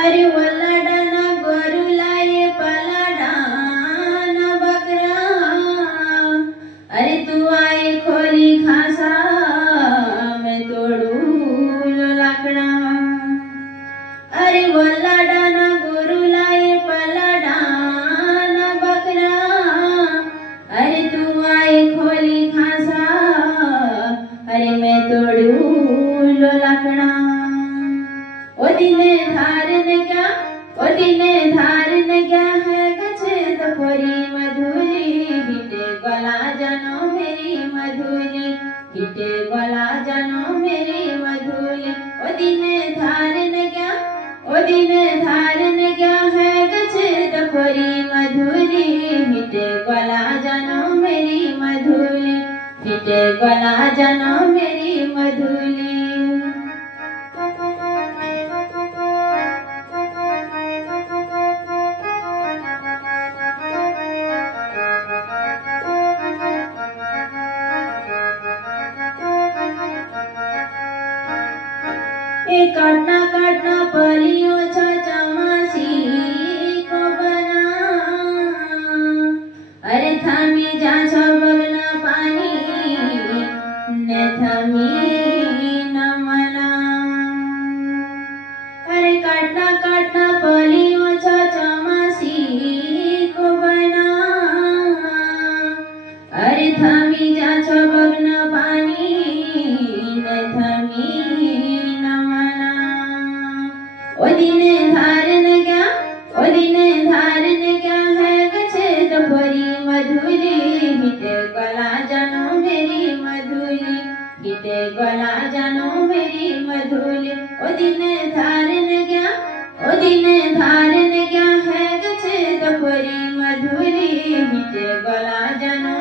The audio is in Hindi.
अरे वल्लाडाना गोरुलाए पलाडाना बकरा, अरे तू आई खोली खासा मैं तोड़ू लो लाकड़ा। अरे वल्लाडाना गोरुलाए पलाडाना बकरा, अरे तू आई खोली खासा अरे मैं तोड़ू लो लाकड़ा। ओ दिने धारने क्या, ओ दिने धारने क्या है गछे तपोरी मधुली, हिटे गला जानो मेरी मधुली, हिटे गला जानो मेरी मधुली। ओ दिने धारने क्या, ओ दिने धारने क्या है गछे तपोरी मधुली, हिटे गला जानो मेरी मधुली, हिटे गला जानो मेरी मधुली। काटना काटना पलियों चमासी को बना, अरे थामी जा बगना पानी ने थमी न मना। अरे काटना काटना पलियों चमासी को बना, अरे थामी जा बगना पानी ने थमी ओ दिने धारने क्या, ओ दिने धारने क्या है गछे तपोरी मधुली, हिटे गला जानो मेरी मधुली, हिटे गला जानो मेरी मधुली। ओ दिने धारने क्या, ओ दिने धारने क्या है गछे तपोरी मधुली, हिटे गला जानो